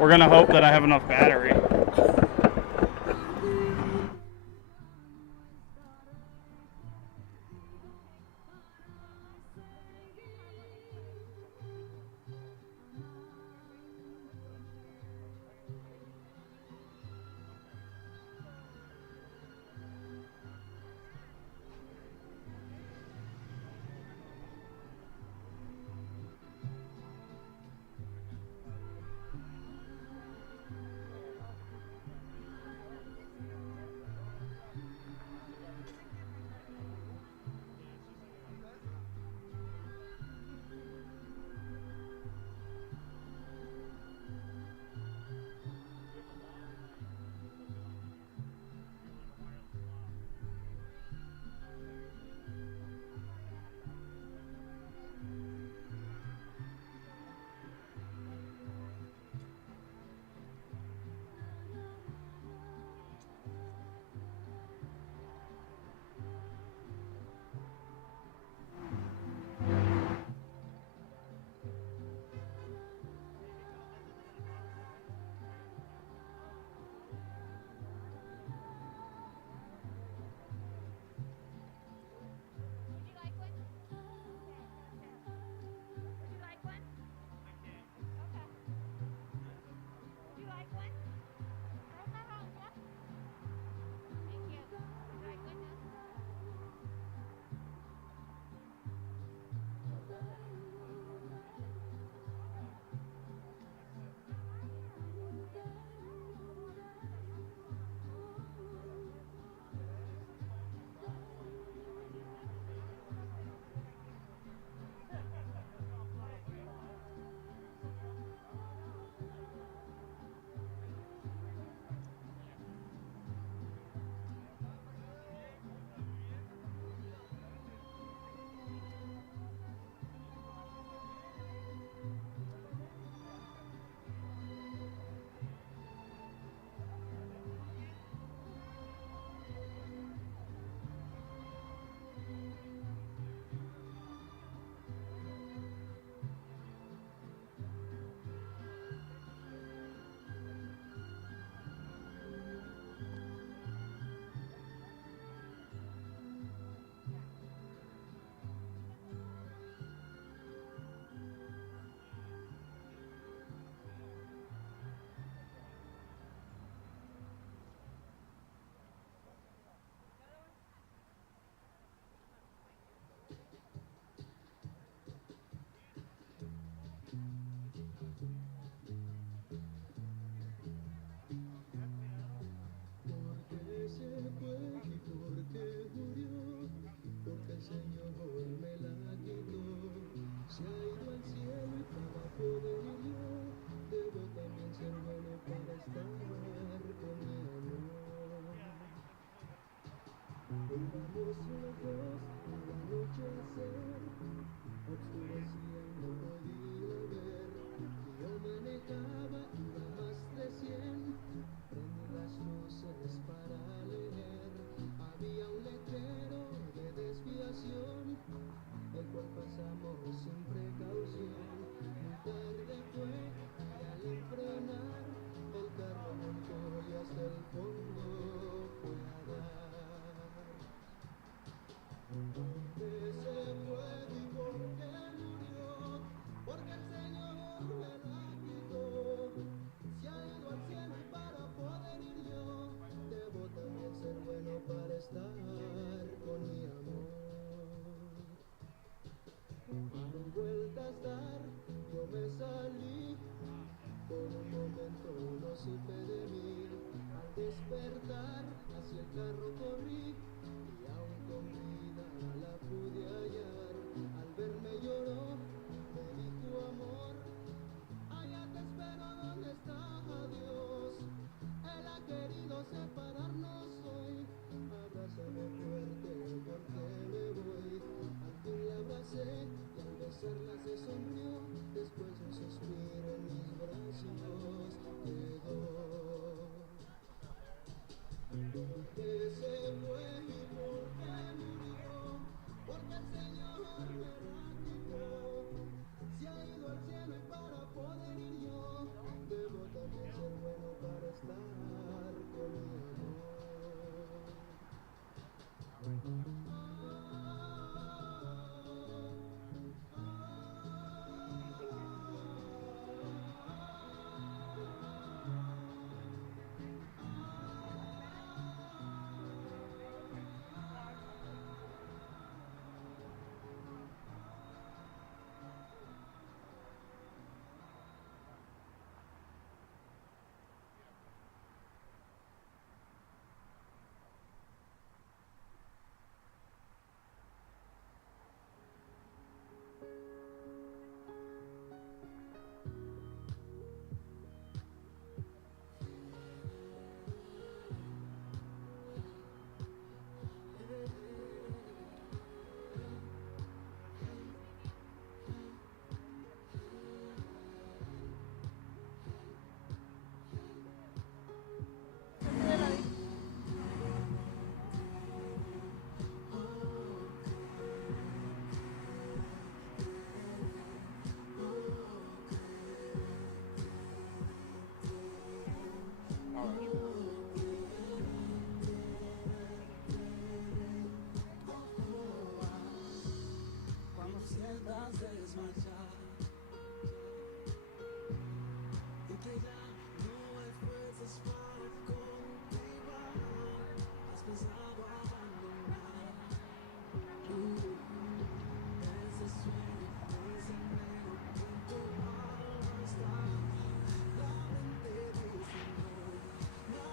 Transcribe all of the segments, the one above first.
we're gonna hope that I have enough battery. Cuando sientas desmayar y que ya no hay fuerzas para continuar, has pensado abandonar ese sueño, ese anhelo que en tu alma está. La mente dice no, no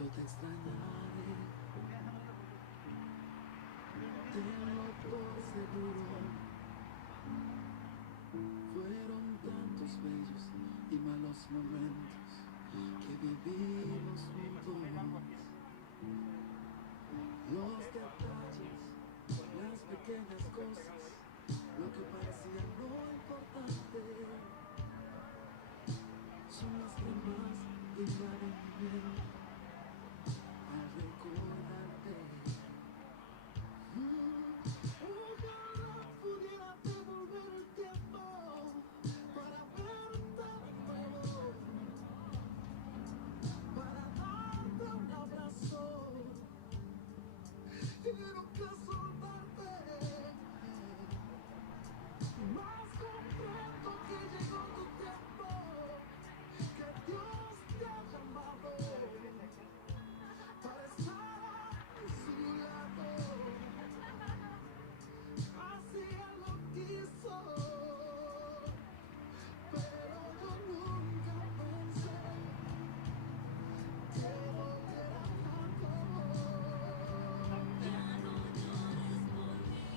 Yo te extrañaré, tenlo por seguro. Fueron tantos bellos y malos momentos que vivimos juntos. Los detalles, las pequeñas cosas, lo que parecía no importante, son las que más invaden mi mente al recordarte. Ojalá pudiera devolver el tiempo para verte de nuevo, para darte un abrazo y nunca soltarte. Más comprendo que llegó tu tiempo, que Dios te ha llamado para estar a su lado. Así Él lo quiso, pero yo nunca pensé que volviera tanto. Ya no llores por mí,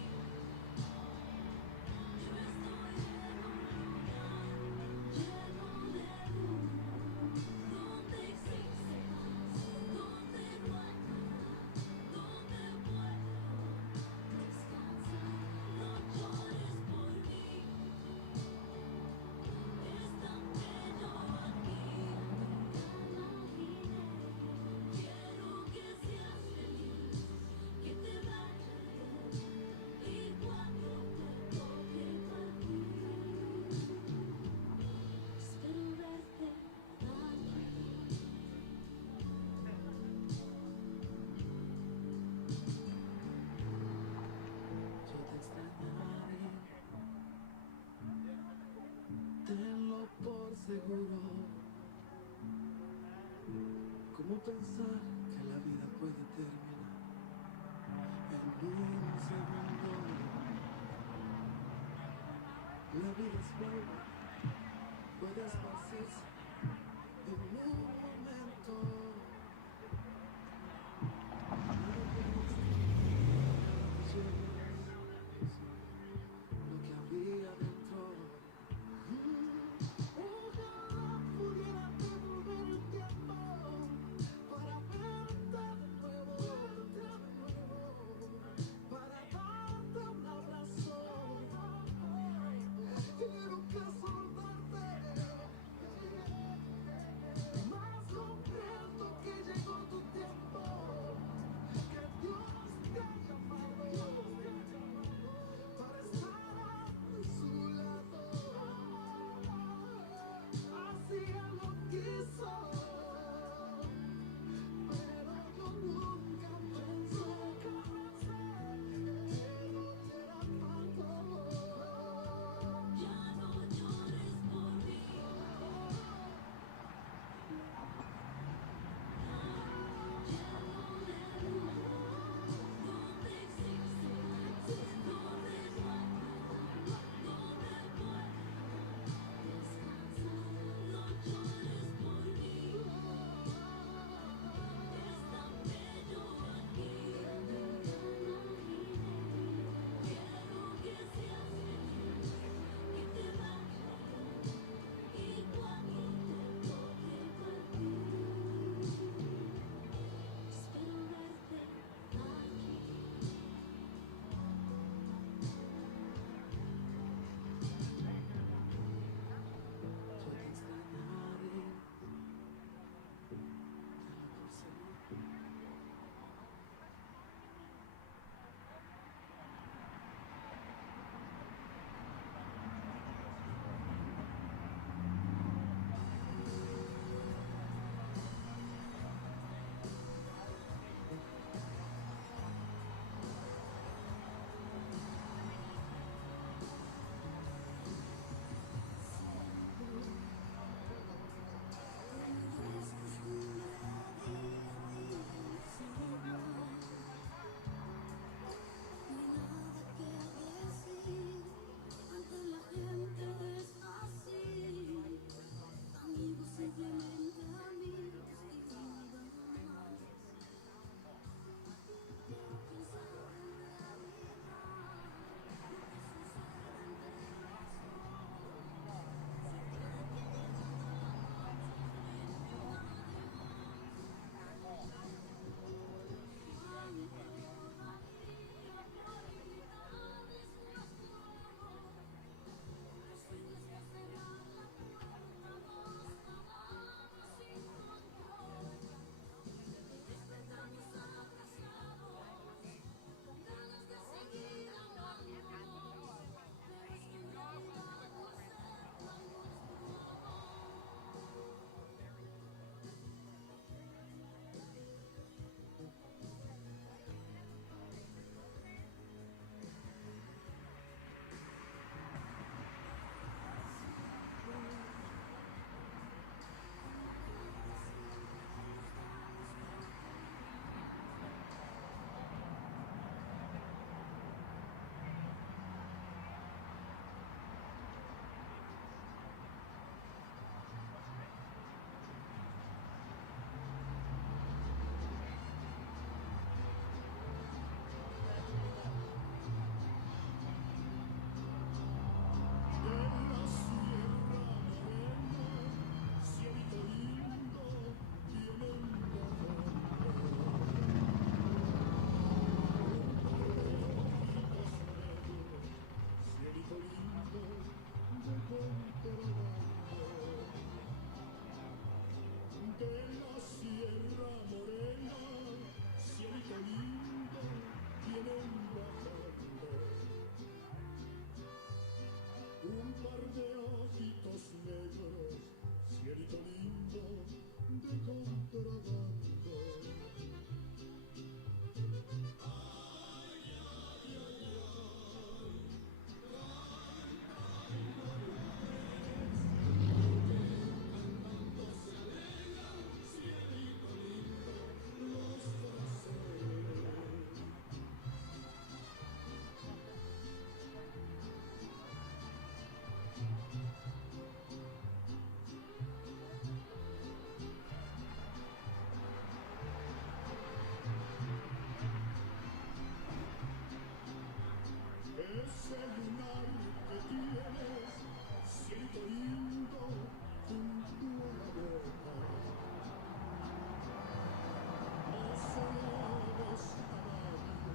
yo estoy en un lugar lleno de luz, donde existe paz, donde no hay nada, donde puedo descansar. No llores por mí, es tan bello aquí, nunca imaginé. Quiero que seas feliz, que te vaya bien, y cuando te toque partir, espero verte aquí. Yo te extrañaré, tenlo por seguro. ¿Cómo pensar que la vida puede terminar en un segundo? La vida es bella, puede esparcirse en un momento. Nada puede lo que había dentro. Ojalá pudiera devolver el tiempo para verte de nuevo, para darte un abrazo y nunca soltarte. Más comprendo ese lunar que tienes, cielito lindo, junto a la boca. No se lo des a nadie,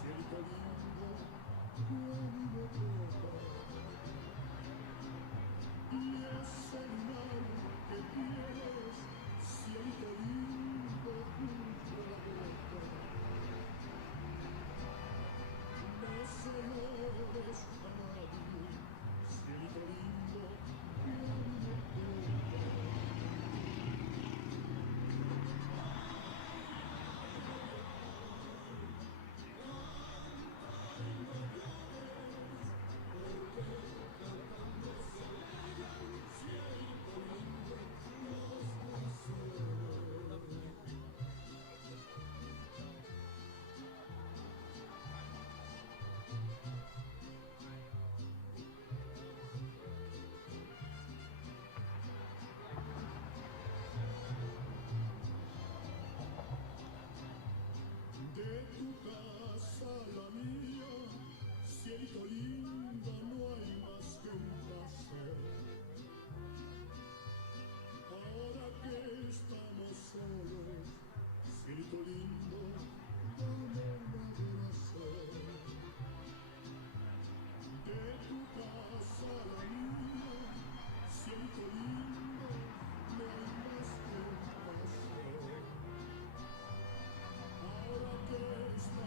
cielito lindo, cuando toca. Y ese lunar que tienes, cielito lindo, junto a la boca. No se lo des a nadie, cielito lindo, cuando toca. De tu casa a la mía, cielito lindo, no hay más que un placer. Ahora que estamos solos, cielito lindo, vamos a adoración. De tu casa a la mía, cielito lindo, no hay más que un placer. Ahora que estamos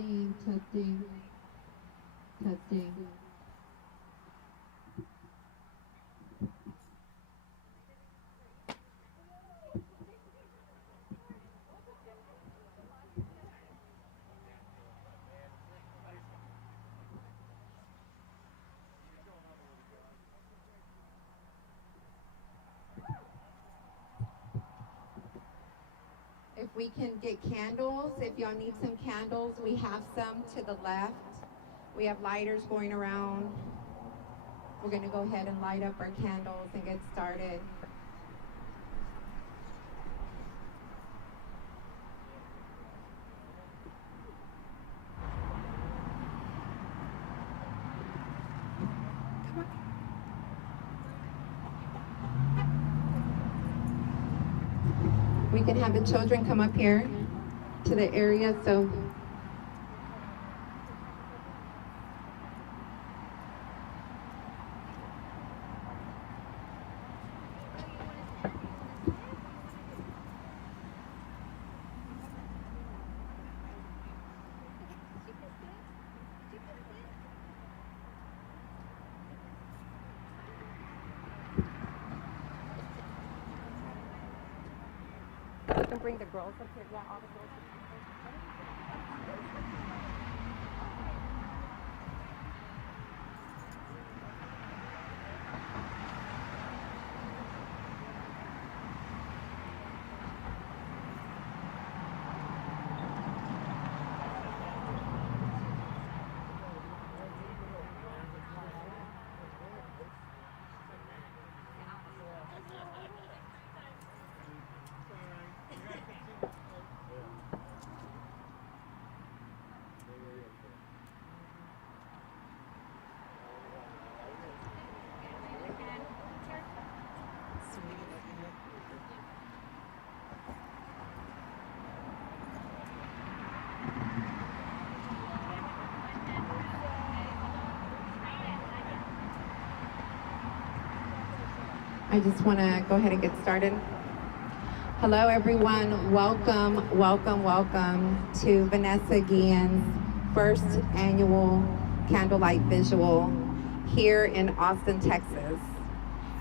Testing, testing, testing. If we can get candles, if y'all need some candles, we have some to the left. We have lighters going around. We're going to go ahead and light up our candles and get started. We can have the children come up here to the area, so you can bring the girls up here. Yeah, all the girls. I just want to go ahead and get started. Hello, everyone. Welcome, welcome, welcome to Vanessa Guillen's first annual candlelight visual here in Austin, Texas.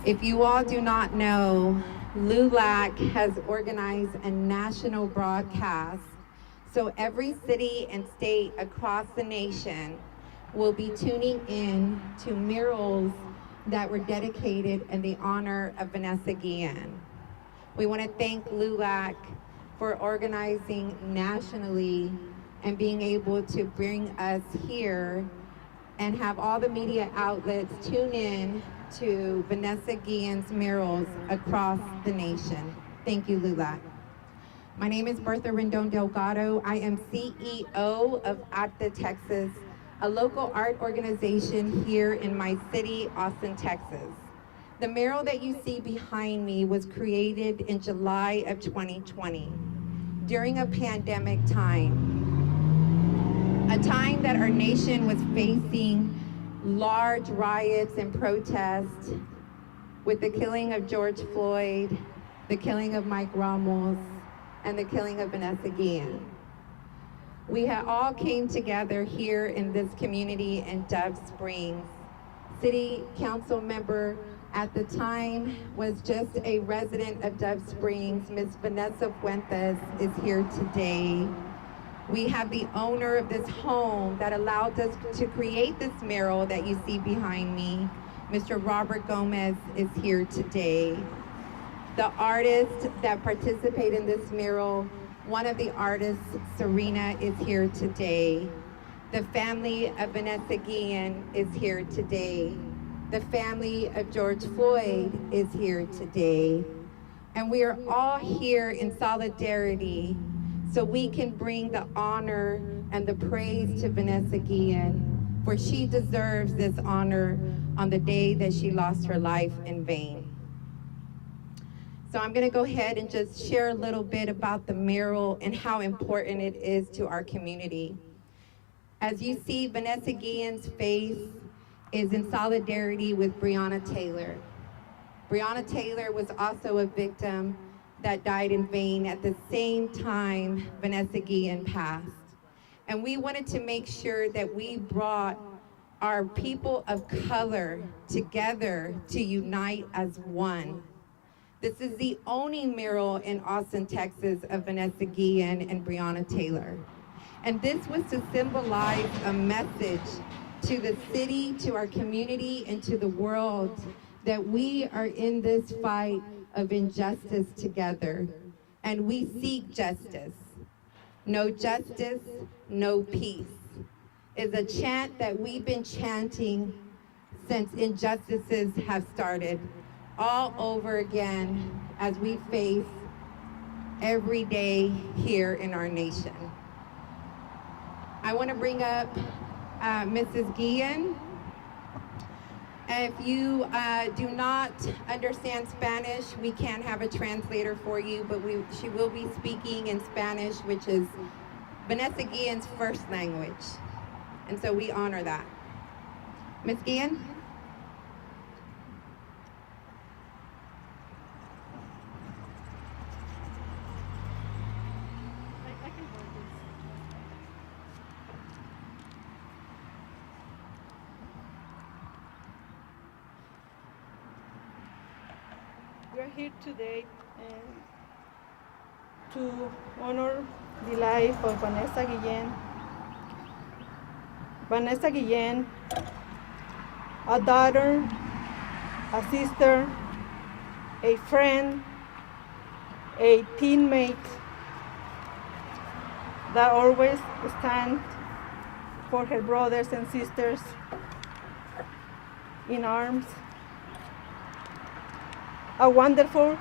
If you all do not know, LULAC has organized a national broadcast, so every city and state across the nation will be tuning in to murals that were dedicated in the honor of Vanessa Guillen. We want to thank LULAC for organizing nationally and being able to bring us here and have all the media outlets tune in to Vanessa Guillen's murals across the nation. Thank you, LULAC. My name is Bertha Rendon Delgado. I am CEO of ACTA Texas, a local art organization here in my city, Austin, Texas. The mural that you see behind me was created in July of 2020 during a pandemic time, a time that our nation was facing large riots and protests with the killing of George Floyd, the killing of Mike Ramos, and the killing of Vanessa Guillen. We had all came together here in this community in Dove Springs. City council member at the time was just a resident of Dove Springs. Ms. Vanessa Fuentes is here today. We have the owner of this home that allowed us to create this mural that you see behind me. Mr. Robert Gomez is here today. The artist that participated in this mural, one of the artists, Serena, is here today. The family of Vanessa Guillen is here today. The family of George Floyd is here today. And we are all here in solidarity so we can bring the honor and the praise to Vanessa Guillen, for she deserves this honor on the day that she lost her life in vain. So I'm going to go ahead and just share a little bit about the mural and how important it is to our community. As you see, Vanessa Guillen's face is in solidarity with Breonna Taylor. Breonna Taylor was also a victim that died in vain at the same time Vanessa Guillen passed. And we wanted to make sure that we brought our people of color together to unite as one. This is the only mural in Austin, Texas of Vanessa Guillen and Breonna Taylor. And this was to symbolize a message to the city, to our community, and to the world that we are in this fight of injustice together. And we seek justice. No justice, no peace is a chant that we've been chanting since injustices have started all over again as we face every day here in our nation. I want to bring up Mrs. Guillen. If you do not understand Spanish, we can have a translator for you, but she will be speaking in Spanish, which is Vanessa Guillen's first language. And so we honor that. Ms. Guillen? We are here today to honor the life of Vanessa Guillen. Vanessa Guillen, a daughter, a sister, a friend, a teammate that always stands for her brothers and sisters in arms. A wonderful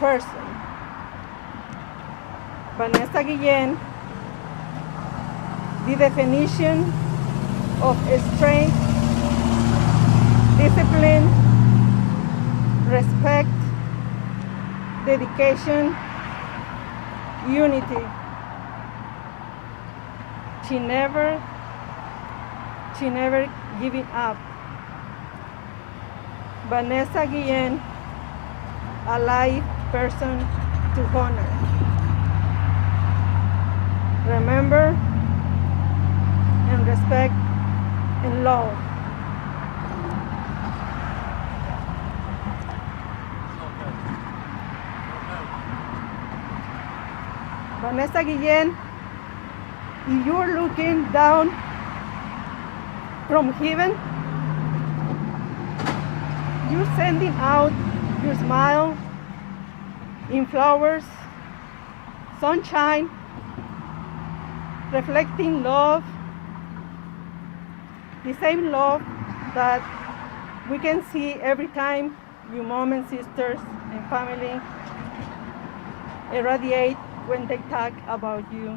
person. Vanessa Guillen, the definition of strength, discipline, respect, dedication, unity. She never giving up. Vanessa Guillen, a live person to honor. Remember and respect and love. Vanessa Guillen, if you're looking down from heaven, you're sending out your smile in flowers, sunshine, reflecting love, the same love that we can see every time your mom and sisters and family irradiate when they talk about you.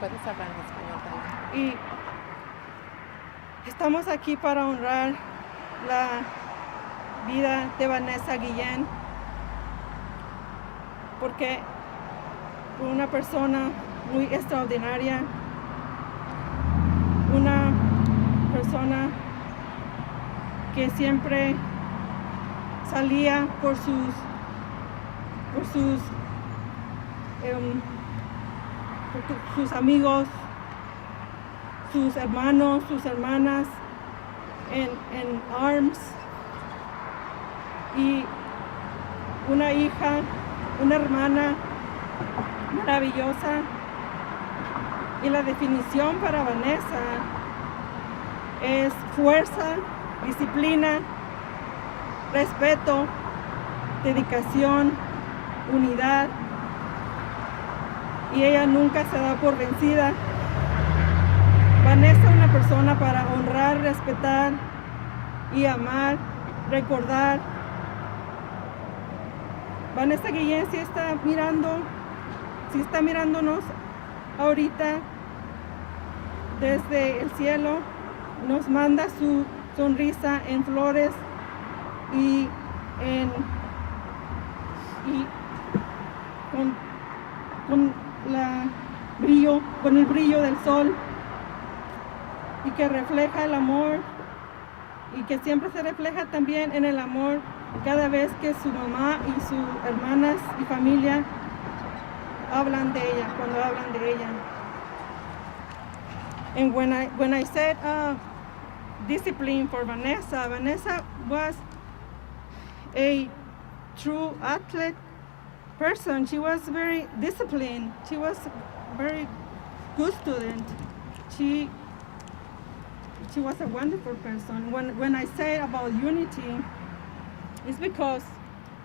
Puedes hablar en español también. Y estamos aquí para honrar la vida de Vanessa Guillen, porque fue una persona muy extraordinaria, una persona que siempre salía por sus amigos, sus hermanos, sus hermanas en arms, y una hija, una hermana maravillosa. Y la definición para Vanessa es fuerza, disciplina, respeto, dedicación, unidad. Y ella nunca se da por vencida. Vanessa es una persona para honrar, respetar y amar, recordar. Vanessa Guillen sí está mirándonos ahorita desde el cielo, nos manda su sonrisa en flores y con el brillo del sol, y que refleja el amor y que siempre se refleja también en el amor cada vez que su mamá y sus hermanas y familia hablan de ella, cuando hablan de ella. And when I said discipline for Vanessa, Vanessa was a true athlete person. She was very disciplined. She was a very good student. She was a wonderful person. When I say about unity, it's because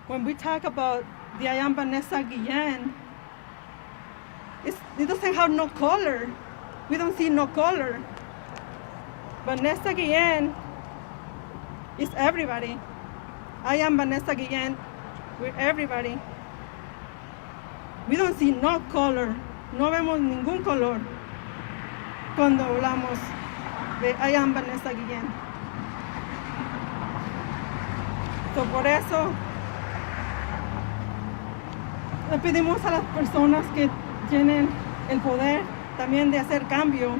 when we talk about the I am Vanessa Guillen, it doesn't have no color. We don't see no color. Vanessa Guillen is everybody. I am Vanessa Guillen with everybody. We don't see no color. No vemos ningún color cuando hablamos de I am Vanessa Guillen. So por eso le pedimos a las personas que tienen el poder también de hacer cambio,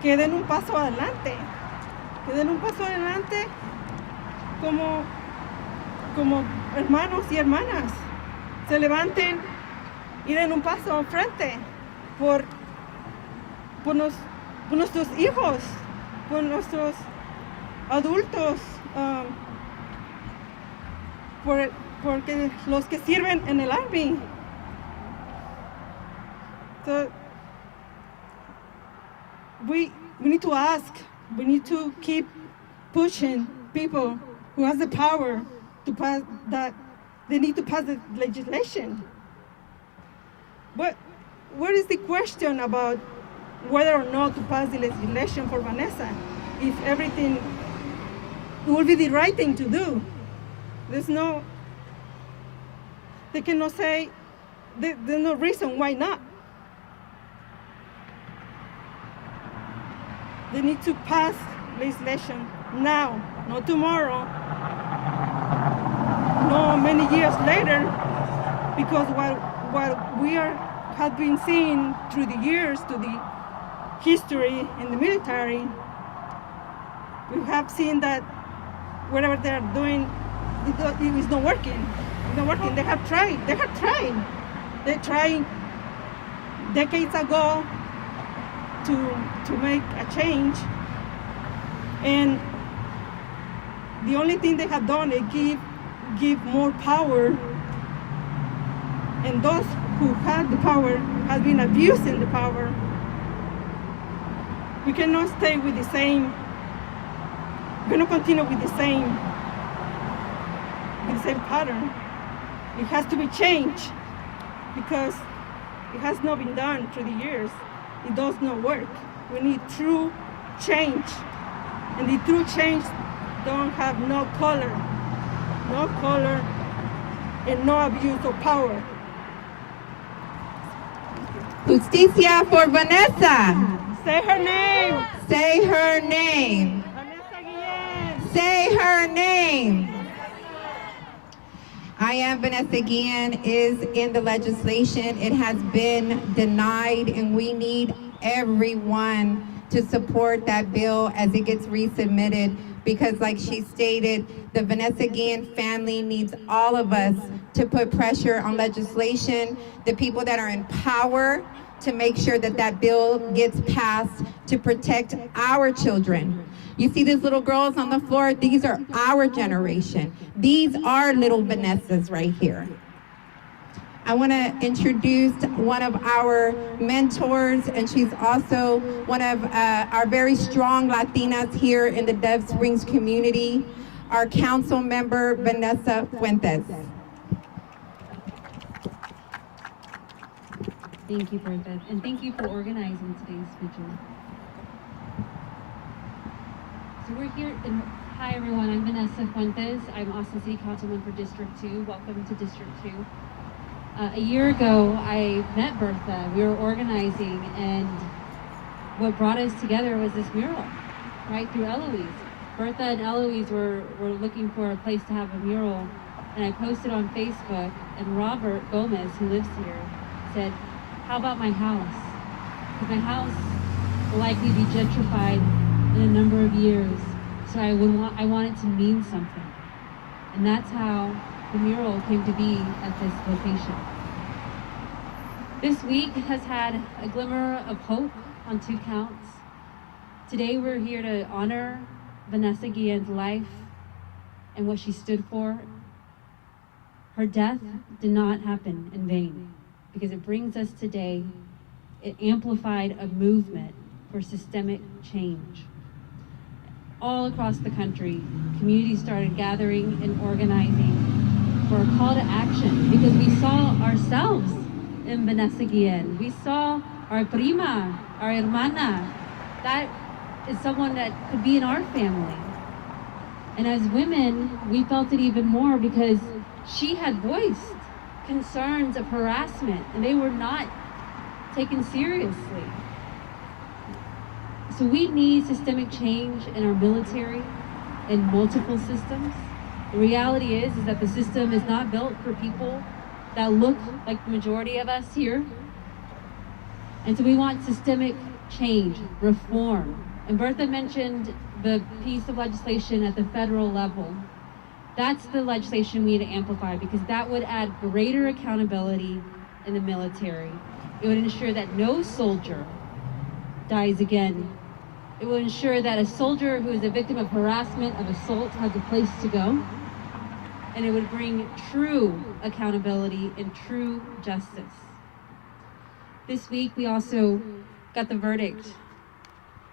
que den un paso adelante, como hermanos y hermanas, se levanten y den un paso al frente por nuestros hijos, por nuestros adultos, porque los que sirven en el Army. So we need to ask, we need to keep pushing people who has the power to pass that. They need to pass the legislation. But what is the question about whether or not to pass the legislation for Vanessa? If everything will be the right thing to do. They cannot say, there's no reason why not. They need to pass legislation now, not tomorrow, no many years later, because what we have been seeing through the years, to the history in the military, we have seen that whatever they're doing, it is not working. It's not working. They have tried. They tried decades ago to make a change, and the only thing they have done is give more power, and those who had the power have been abusing the power. We cannot stay with the same. We cannot continue with the same pattern. It has to be changed because it has not been done through the years. It does not work. We need true change, and the true change don't have no color, and no abuse of power. Justicia for Vanessa. Say her name. Say her name. Vanessa Guillen. Say her name. I am Vanessa Guillen is in the legislation. It has been denied, and we need everyone to support that bill as it gets resubmitted, because like she stated, the Vanessa Guillen family needs all of us to put pressure on legislation, the people that are in power, to make sure that that bill gets passed to protect our children. You see these little girls on the floor? These are our generation. These are little Vanessas right here. I want to introduce one of our mentors, and she's also one of our very strong Latinas here in the Dev Springs community, our council member, Vanessa Fuentes. Thank you, Bertha, and thank you for organizing today's vigil. So we're here, hi everyone, I'm Vanessa Fuentes. I'm Austin City Councilman for District 2. Welcome to District 2. A year ago, I met Bertha. We were organizing, and what brought us together was this mural, right, through Eloise. Bertha and Eloise were looking for a place to have a mural, and I posted on Facebook, and Robert Gomez, who lives here, said, how about my house? Because my house will likely be gentrified in a number of years. So I want it to mean something. And that's how the mural came to be at this location. This week has had a glimmer of hope on 2 counts. Today we're here to honor Vanessa Guillen's life and what she stood for. Her death did not happen in vain, because it brings us today. It amplified a movement for systemic change. All across the country, communities started gathering and organizing for a call to action, because we saw ourselves in Vanessa Guillen. We saw our prima, our hermana. That is someone that could be in our family. And as women, we felt it even more because she had voiced concerns of harassment, and they were not taken seriously. So we need systemic change in our military, in multiple systems. The reality is that the system is not built for people that look like the majority of us here. And so we want systemic change, reform. And Bertha mentioned the piece of legislation at the federal level. That's the legislation we need to amplify, because that would add greater accountability in the military. It would ensure that no soldier dies again. It would ensure that a soldier who is a victim of harassment, of assault, has a place to go. And it would bring true accountability and true justice. This week, we also got the verdict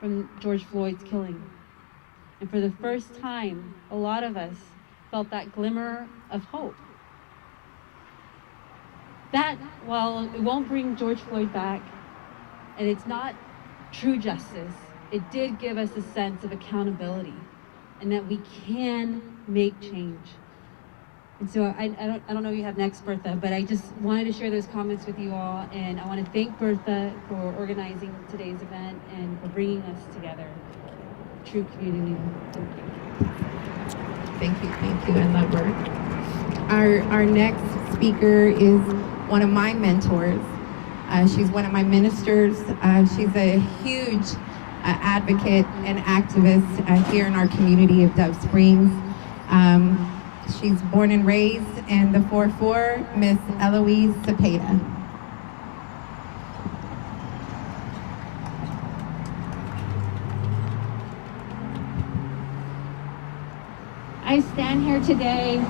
from George Floyd's killing. And for the first time, a lot of us felt that glimmer of hope. That, while it won't bring George Floyd back, and it's not true justice, it did give us a sense of accountability and that we can make change. And so I don't know if you have next, Bertha, but I just wanted to share those comments with you all, and I want to thank Bertha for organizing today's event and for bringing us together. True community. Thank you, and that work. Our next speaker is one of my mentors. She's one of my ministers. She's a huge advocate and activist here in our community of Dove Springs. She's born and raised in the 4-4, Miss Eloise Cepeda. I stand here today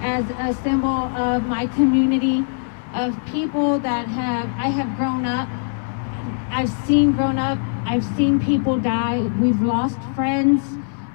as a symbol of my community, of people that I have grown up. I've seen people die. We've lost friends.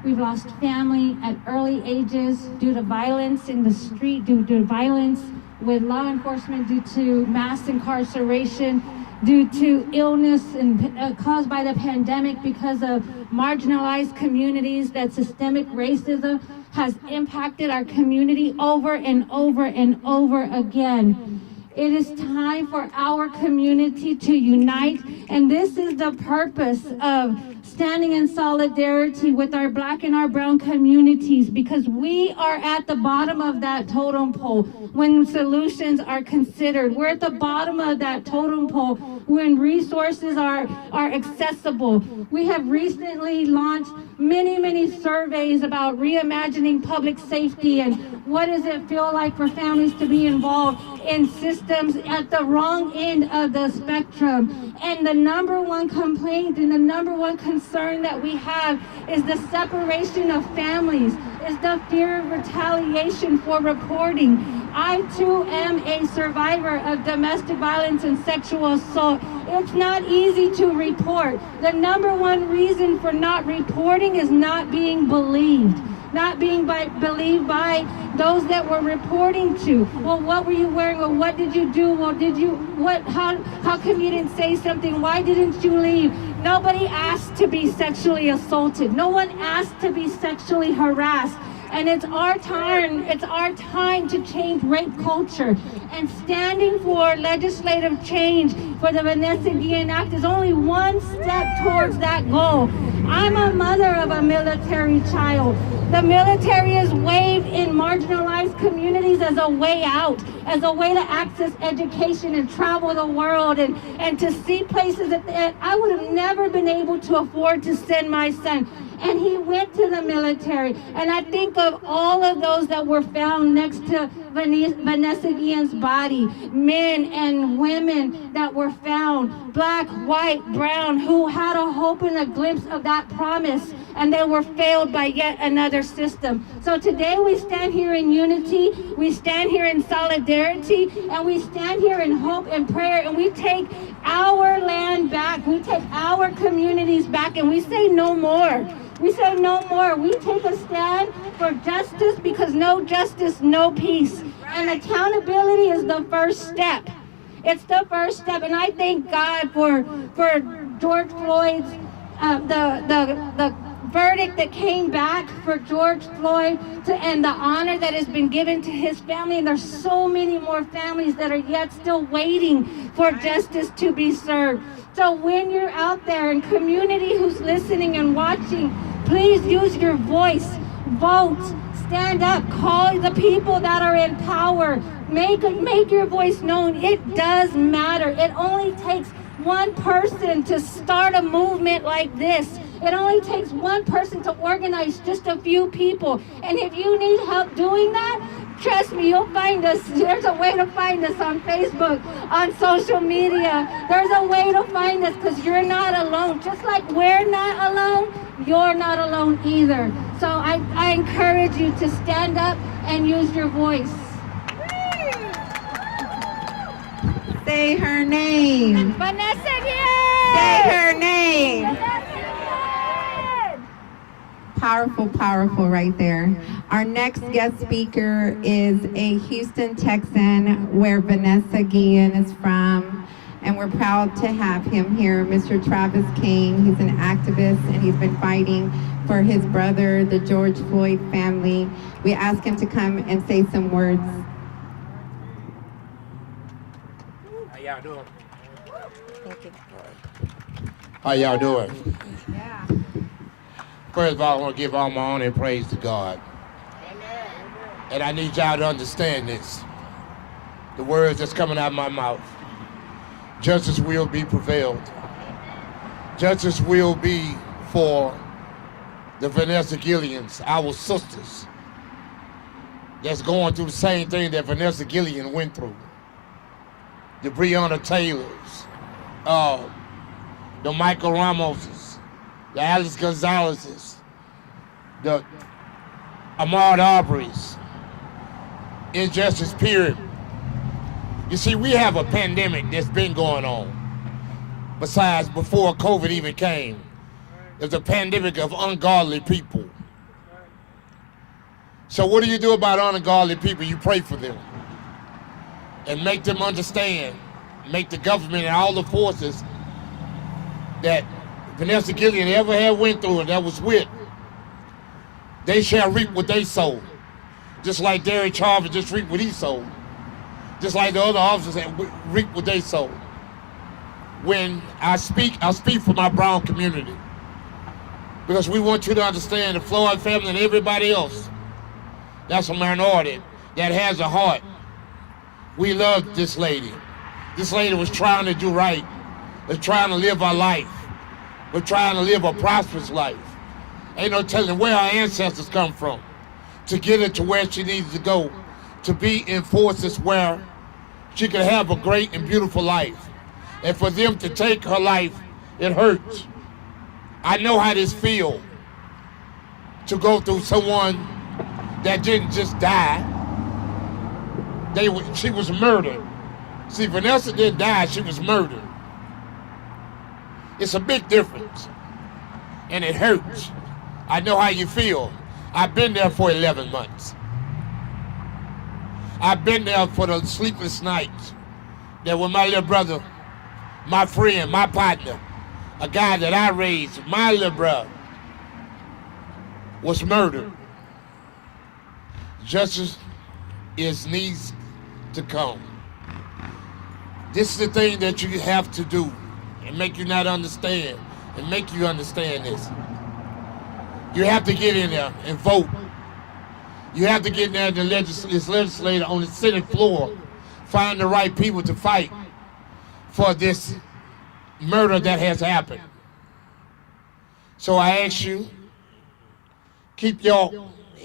We've lost family at early ages due to violence in the street, due to violence with law enforcement, due to mass incarceration, due to illness and caused by the pandemic because of marginalized communities. That systemic racism has impacted our community over and over and over again. It is time for our community to unite, and this is the purpose of standing in solidarity with our Black and our brown communities, because we are at the bottom of that totem pole when solutions are considered. We're at the bottom of that totem pole when resources are accessible. We have recently launched many surveys about reimagining public safety and what does it feel like for families to be involved in systems at the wrong end of the spectrum. And the number one complaint and the number one concern that we have is the separation of families, is the fear of retaliation for reporting. I too am a survivor of domestic violence and sexual assault. It's not easy to report. The number one reason for not reporting is not being believed. Not being believed by those that were reporting to. Well, what were you wearing? Well, what did you do? Well, how come you didn't say something? Why didn't you leave? Nobody asked to be sexually assaulted. No one asked to be sexually harassed. And it's our time to change rape culture. And standing for legislative change for the Vanessa Guillen Act is only one step towards that goal. I'm a mother of a military child. The military is waived in marginalized communities as a way out, as a way to access education and travel the world and to see places that I would have never been able to afford to send my son. and he went to the military. And I think of all of those that were found next to Vanessa Guillen's body, men and women that were found, black, white, brown, who had a hope and a glimpse of that promise, and they were failed by yet another system. So today we stand here in unity, we stand here in solidarity, and we stand here in hope and prayer, and we take our land back, we take our communities back, and we say no more. We say no more. We take a stand for justice, because no justice, no peace. And accountability is the first step. It's the first step. And I thank God for George Floyd's, the verdict that came back for George Floyd, and the honor that has been given to his family. And there's so many more families that are yet still waiting for justice to be served. So when you're out there in community who's listening and watching, please use your voice, vote, stand up, call the people that are in power, make your voice known. It does matter. It only takes one person to start a movement like this. It only takes one person to organize just a few people. And if you need help doing that, trust me, you'll find us. There's a way to find us on Facebook, on social media. There's a way to find us, because you're not alone. Just like we're not alone, you're not alone either. So I encourage you to stand up and use your voice. Say her name. Vanessa Guillen! Say her name. Vanessa Guillen! Powerful, powerful right there. Our next guest speaker is a Houston Texan, where Vanessa Guillen is from. And we're proud to have him here, Mr. Travis Kane. He's an activist, and he's been fighting for his brother, the George Floyd family. We ask him to come and say some words. How y'all doing? Thank you. How y'all doing? Yeah. First of all, I want to give all my honor and praise to God. Amen. And I need y'all to understand this. The words that's coming out of my mouth. Justice will be prevailed. Justice will be for the Vanessa Guillens, our sisters, that's going through the same thing that Vanessa Guillen went through. The Breonna Taylors, the Michael Ramoses, the Alice Gonzalez's, the Ahmaud Arbery's, injustice period. You see, we have a pandemic that's been going on. Besides, before COVID even came, there's a pandemic of ungodly people. So what do you do about ungodly people? You pray for them and make them understand, make the government and all the forces that Vanessa Guillen ever had went through and that was with, they shall reap what they sow. Just like Derek Chauvin just reaped what he sowed. Just like the other officers that reap what they sow. When I speak for my brown community. Because we want you to understand the Floyd family and everybody else, that's a minority that has a heart. We love this lady. This lady was trying to do right, was trying to live her life, was trying to live a prosperous life. Ain't no telling where our ancestors come from to get her to where she needs to go, to be in forces where she could have a great and beautiful life. And for them to take her life, it hurts. I know how this feels to go through someone that didn't just die. She was murdered. See, Vanessa didn't die, she was murdered. It's a big difference. And it hurts. I know how you feel. I've been there for 11 months. I've been there for the sleepless nights that when my little brother, my friend, my partner, a guy that I raised, my little brother, was murdered. Justice needs to come. This is the thing that you have to do and make you not understand and make you understand this. You have to get in there and vote. You have to get in there and this legislator on the Senate floor, find the right people to fight for this murder that has happened. So I ask you, keep your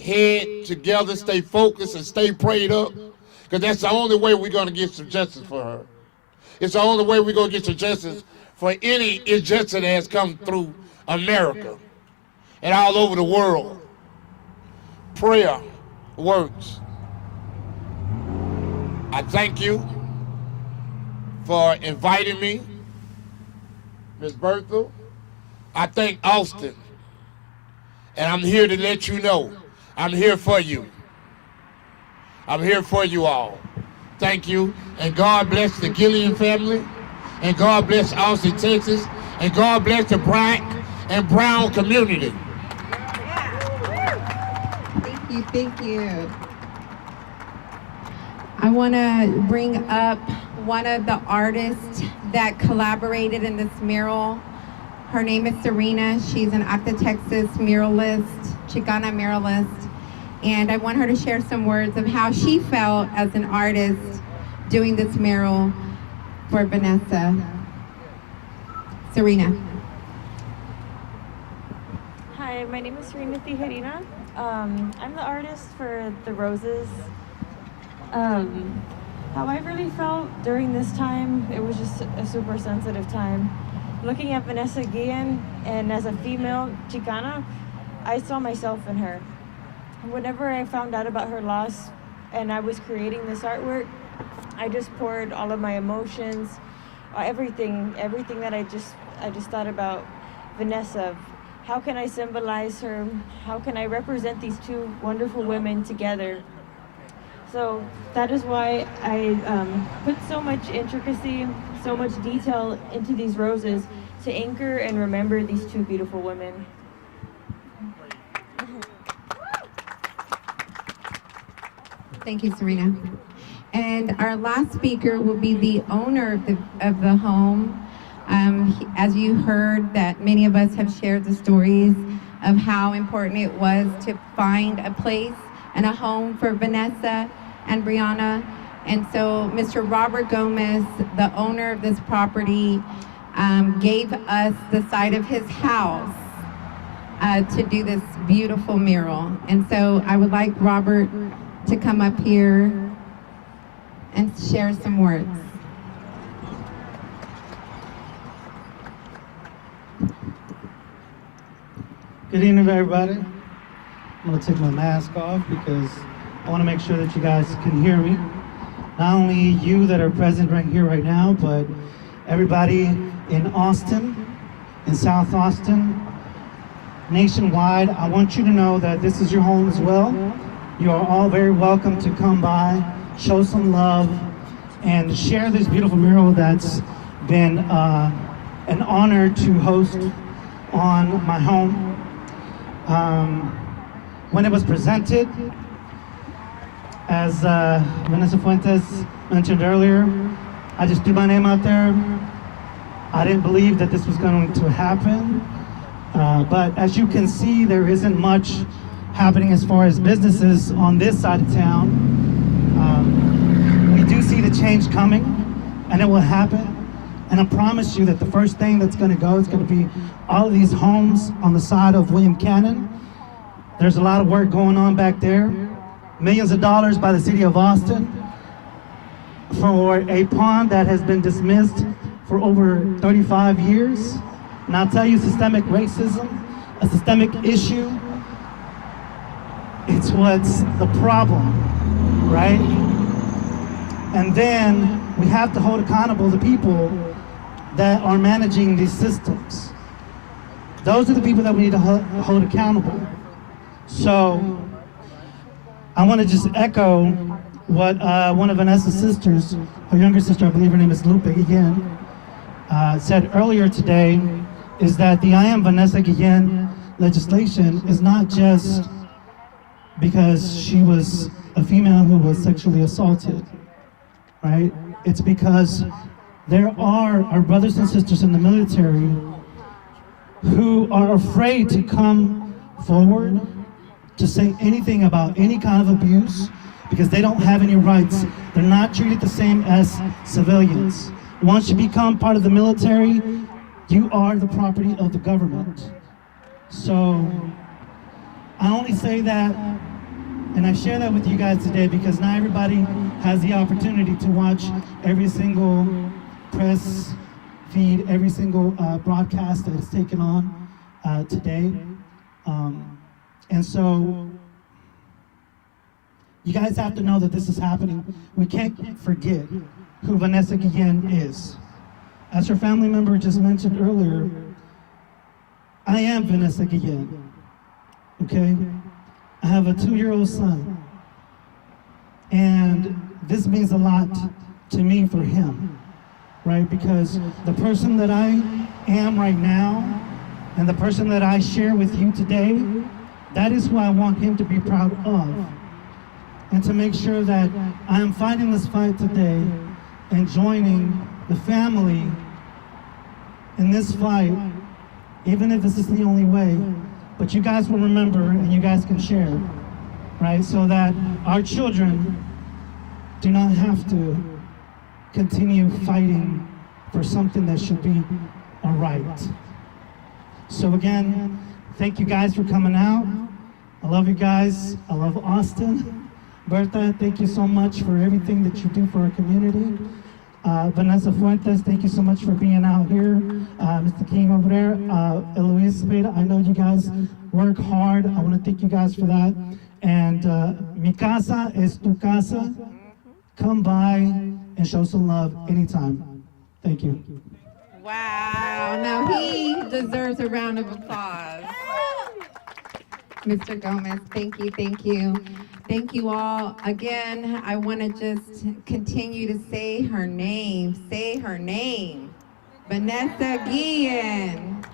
head together, stay focused, and stay prayed up, because that's the only way we're going to get some justice for her. It's the only way we're going to get some justice for any injustice that has come through America and all over the world. Prayer works. I thank you for inviting me, Ms. Bertha. I thank Austin. And I'm here to let you know, I'm here for you. I'm here for you all. Thank you. And God bless the Guillen family. And God bless Austin, Texas. And God bless the Black and Brown community. Thank you, thank you. I want to bring up one of the artists that collaborated in this mural. Her name is Serena. She's an Acta Texas muralist, Chicana muralist. And I want her to share some words of how she felt as an artist doing this mural for Vanessa. Serena. Hi, my name is Serena Tijerina. I'm the artist for the roses. How I really felt during this time, it was just a super sensitive time. Looking at Vanessa Guillen, and as a female Chicana, I saw myself in her. Whenever I found out about her loss and I was creating this artwork, I just poured all of my emotions, everything that I just thought about Vanessa. How can I symbolize her? How can I represent these two wonderful women together? So that is why I put so much intricacy, so much detail into these roses to anchor and remember these two beautiful women. Thank you, Serena. And our last speaker will be the owner of the home. As you heard, that many of us have shared the stories of how important it was to find a place and a home for Vanessa and Brianna. And so Mr. Robert Gomez, the owner of this property, gave us the site of his house to do this beautiful mural. And so I would like Robert to come up here and share some words. Good evening, everybody. I'm going to take my mask off because I want to make sure that you guys can hear me. Not only you that are present right here, right now, but everybody in Austin, in South Austin, nationwide. I want you to know that this is your home as well. You are all very welcome to come by, show some love, and share this beautiful mural that's been an honor to host on my home. When it was presented, as Vanessa Fuentes mentioned earlier, I just threw my name out there. I didn't believe that this was going to happen, but as you can see, there isn't much happening as far as businesses on this side of town. We do see the change coming, and it will happen. And I promise you that the first thing that's going to go is going to be all of these homes on the side of William Cannon. There's a lot of work going on back there. Millions of dollars by the city of Austin for a pond that has been dismissed for over 35 years. And I'll tell you, systemic racism, a systemic issue, it's what's the problem, right? And then we have to hold accountable the people that are managing these systems. Those are the people that we need to hold accountable. So I want to just echo what one of Vanessa's sisters, her younger sister, I believe her name is Lupe Guillen, said earlier today, is that the I Am Vanessa Guillen legislation is not just because she was a female who was sexually assaulted, right? It's because there are our brothers and sisters in the military who are afraid to come forward to say anything about any kind of abuse because they don't have any rights. They're not treated the same as civilians. Once you become part of the military, you are the property of the government. So I only say that, and I share that with you guys today because not everybody has the opportunity to watch every single press feed, every single broadcast that is taken on today. And so you guys have to know that this is happening. We can't forget who Vanessa Guillen is. As her family member just mentioned earlier, I am Vanessa Guillen, okay? I have a 2-year-old son, and this means a lot to me for him, right? Because the person that I am right now, and the person that I share with you today, that is who I want him to be proud of. And to make sure that I am fighting this fight today and joining the family in this fight, even if this is the only way. But you guys will remember and you guys can share, right? So that our children do not have to continue fighting for something that should be a right. So again, thank you guys for coming out. I love you guys. I love Austin. Berta, thank you so much for everything that you do for our community. Vanessa Fuentes, thank you so much for being out here. Mr. King over there, Eloise Speda, I know you guys work hard. I want to thank you guys for that. And mi casa es tu casa. Come by and show some love anytime. Thank you. Wow, now he deserves a round of applause. Mr. Gomez, thank you, thank you. Thank you all. Again, I want to just continue to say her name. Say her name. Vanessa Guillen.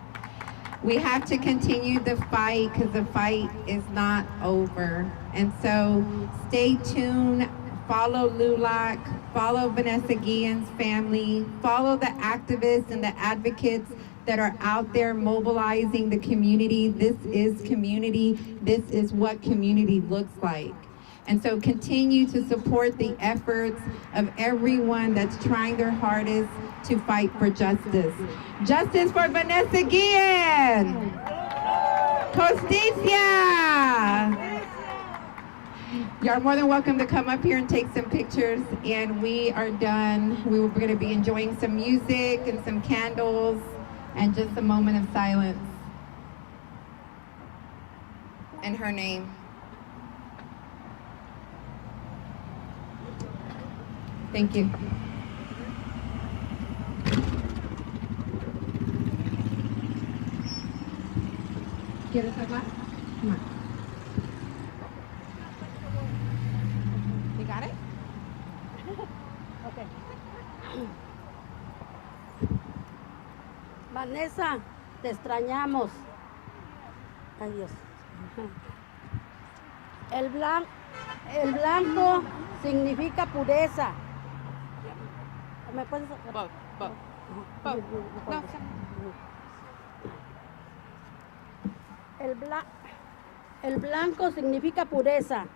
We have to continue the fight because the fight is not over. And so stay tuned. Follow LULAC. Follow Vanessa Guillen's family. Follow the activists and the advocates that are out there mobilizing the community. This is community. This is what community looks like. And so continue to support the efforts of everyone that's trying their hardest to fight for justice. Justice for Vanessa Guillen! Justicia! You're more than welcome to come up here and take some pictures, and we are done. We're going to be enjoying some music and some candles and just a moment of silence in her name. Thank you. ¿Quieres hablar? Come on. You got it? Okay. Vanessa, te extrañamos. Ay, Dios. El blanco significa pureza. ¿Me puedes? El blanco significa pureza.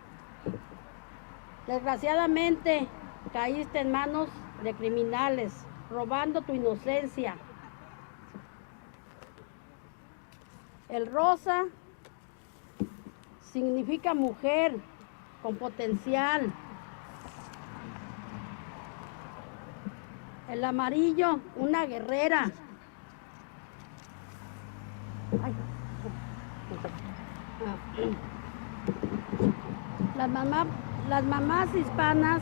Desgraciadamente caíste en manos de criminales, robando tu inocencia. El rosa significa mujer con potencial. El amarillo, una guerrera. Ay. Las mamás hispanas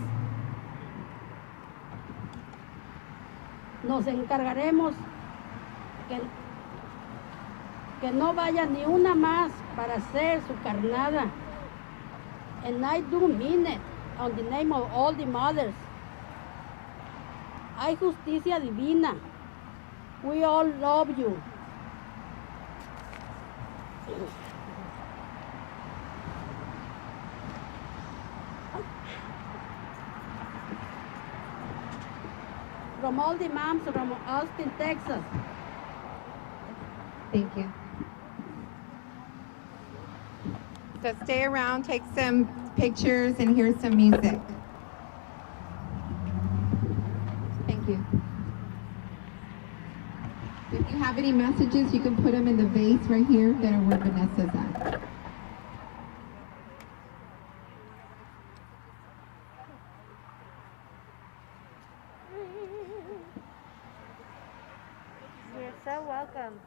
nos encargaremos que no vaya ni una más para hacer su carnada. And I do mean it on the name of all the mothers. Hay justicia divina. We all love you. From all the moms from Austin, Texas. Thank you. So stay around, take some pictures, and hear some music. Thank you. If you have any messages, you can put them in the vase right here that are where Vanessa's at. so welcome.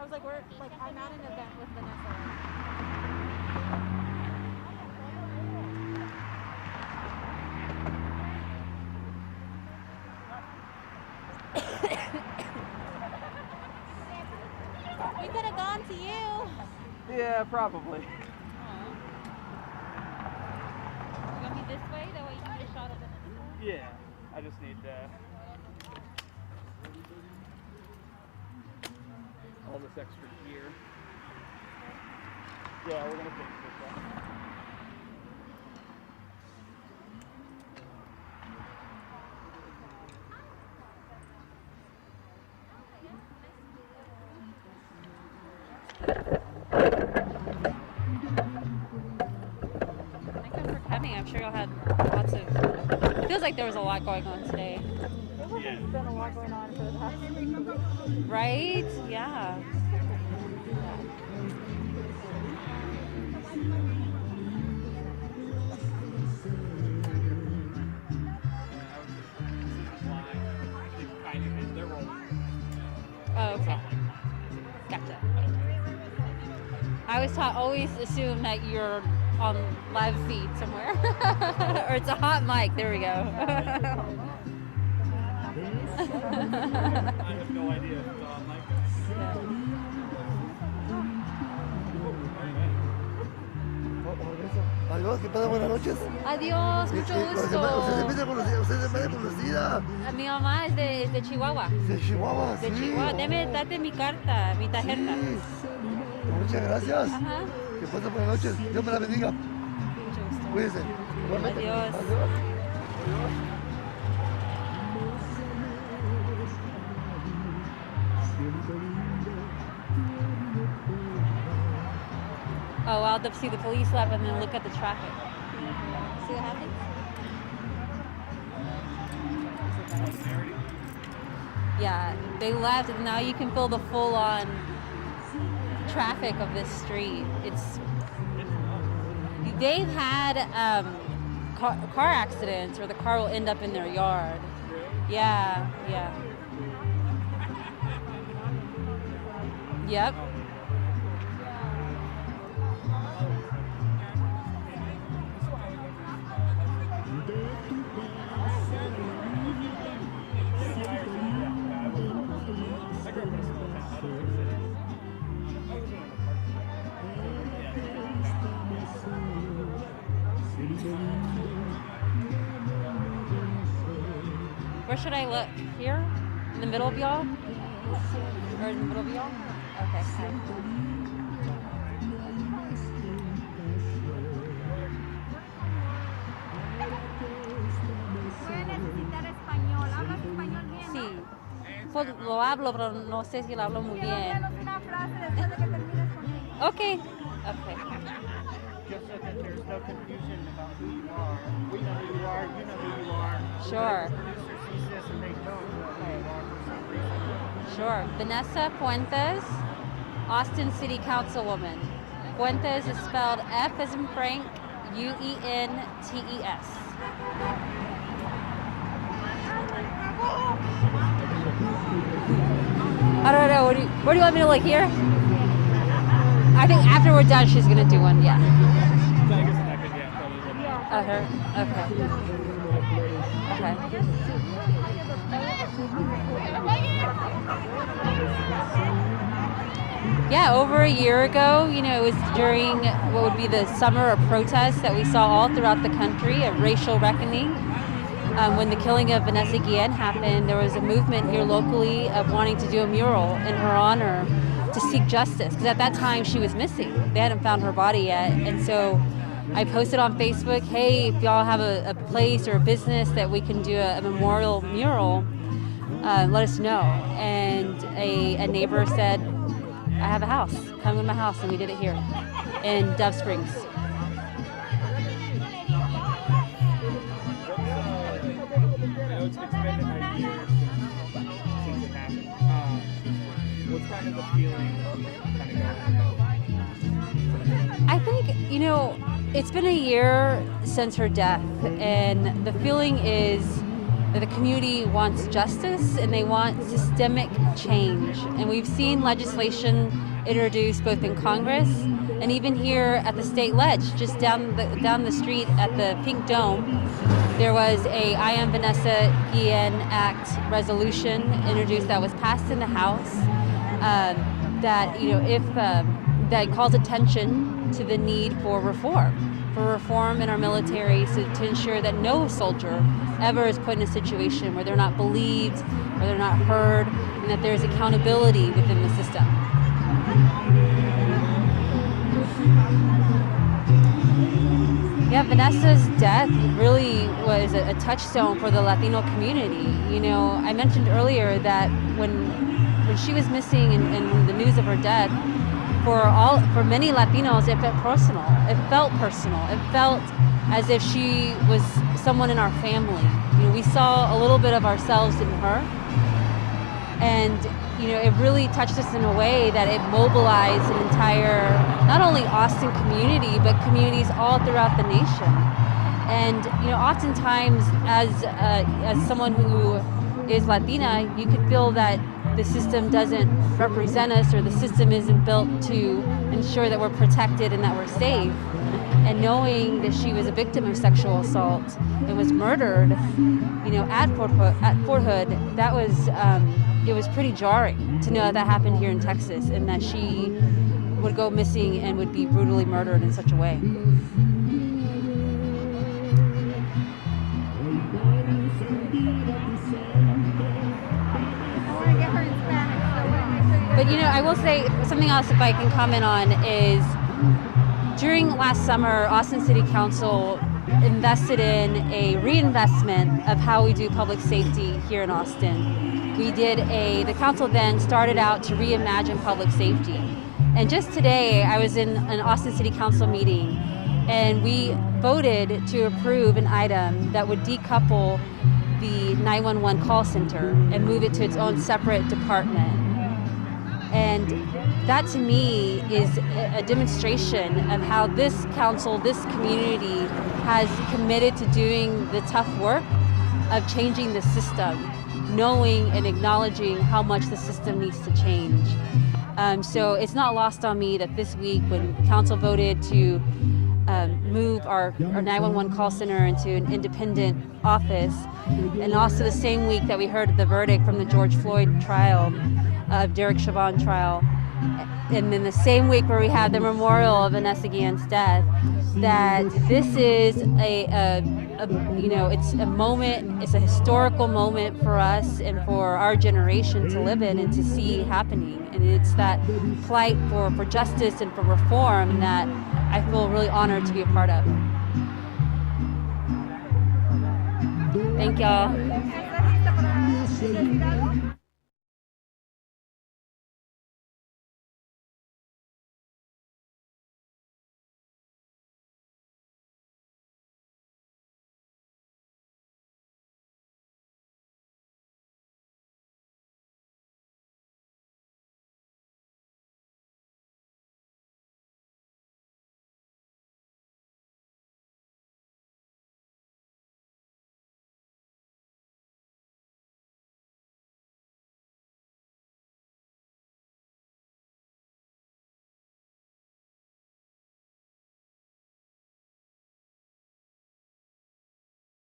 I was like, I'm at an event with Vanessa. We could have gone to you. Yeah, probably. You want me this way? That way you can get a shot of Vanessa? Yeah, I just need all this extra gear. Yeah, we're gonna fix this up. Thank you for coming. I'm sure you'll have lots of. It feels like there was a lot going on today. There's been a lot going on for the past week. Right? Yeah. Oh, okay. Gotcha. I always assume that you're on live feed somewhere. Or it's a hot mic. There we go. I have no idea if it's on mic. Adiós, que pasen buenas noches. Adiós, mucho gusto. Usted se me conocida. Mi mamá es de Chihuahua. De Chihuahua, De sí. Chihuahua. Date mi carta, mi tarjeta. Muchas gracias. Ajá. Que pasen buenas noches. Dios me la bendiga. Mucho gusto. Cuídense. Igualmente. Adiós. Adiós. Oh, I'll see the police left and then look at the traffic. See what happens? Yeah, they left and now you can feel the full-on traffic of this street. They've had car accidents where the car will end up in their yard. Yeah. Yep. Where should I look? Here? In the middle of y'all? Or in the middle of y'all? Okay. Hi. Sí. Pues lo hablo, pero no sé si lo hablo muy bien. Okay. Okay. Just so that there's no confusion about who you are. We know who you are, you know who you are. Sure. The producer sees this and they don't know who you are for some reason. Sure. Vanessa Fuentes, Austin City Councilwoman. Fuentes is spelled F as in Frank, U-E-N-T-E-S. I don't know. Where do you want me to look here? I think after we're done, she's gonna do one. Yeah. I guess that could, yeah, probably would. Okay. Yeah, over a year ago, it was during what would be the summer of protests that we saw all throughout the country, a racial reckoning. When the killing of Vanessa Guillen happened, there was a movement here locally of wanting to do a mural in her honor to seek justice, because at that time she was missing. They hadn't found her body yet. And so I posted on Facebook, hey, if y'all have a place or a business that we can do a memorial mural, let us know. And a neighbor said, I have a house, come to my house, and we did it here in Dove Springs. It's been a year since it happened. What's kind of the feeling kind of going? I think, it's been a year since her death, and the feeling is that the community wants justice and they want systemic change. And we've seen legislation introduced both in Congress and even here at the state ledge, just down the street at the Pink Dome. There was a I Am Vanessa Guillen Act resolution introduced that was passed in the House that calls attention to the need for reform in our military, to ensure that no soldier ever is put in a situation where they're not believed or they're not heard, and that there's accountability within the system. Yeah, Vanessa's death really was a touchstone for the Latino community. I mentioned earlier that when she was missing and the news of her death, for many Latinos, it felt personal. It felt as if she was someone in our family. We saw a little bit of ourselves in her, and it really touched us in a way that it mobilized an entire, not only Austin community, but communities all throughout the nation. And oftentimes, as someone who is Latina, you could feel that the system doesn't represent us, or the system isn't built to ensure that we're protected and that we're safe. And knowing that she was a victim of sexual assault and was murdered, at Fort Hood, that was it was pretty jarring to know that happened here in Texas, and that she would go missing and would be brutally murdered in such a way. But I will say something else, if I can comment on, is during last summer, Austin City Council invested in a reinvestment of how we do public safety here in Austin. The council then started out to reimagine public safety. And just today, I was in an Austin City Council meeting, and we voted to approve an item that would decouple the 911 call center and move it to its own separate department. And that, to me, is a demonstration of how this council, this community, has committed to doing the tough work of changing the system, knowing and acknowledging how much the system needs to change. So it's not lost on me that this week, when council voted to move our 911 call center into an independent office, and also the same week that we heard the verdict from the George Floyd trial, Derek Chauvin trial, and then the same week where we had the memorial of Vanessa Guillen's death, that this is a it's a moment, it's a historical moment for us and for our generation to live in and to see happening. And it's that plight for justice and for reform that I feel really honored to be a part of. Thank y'all.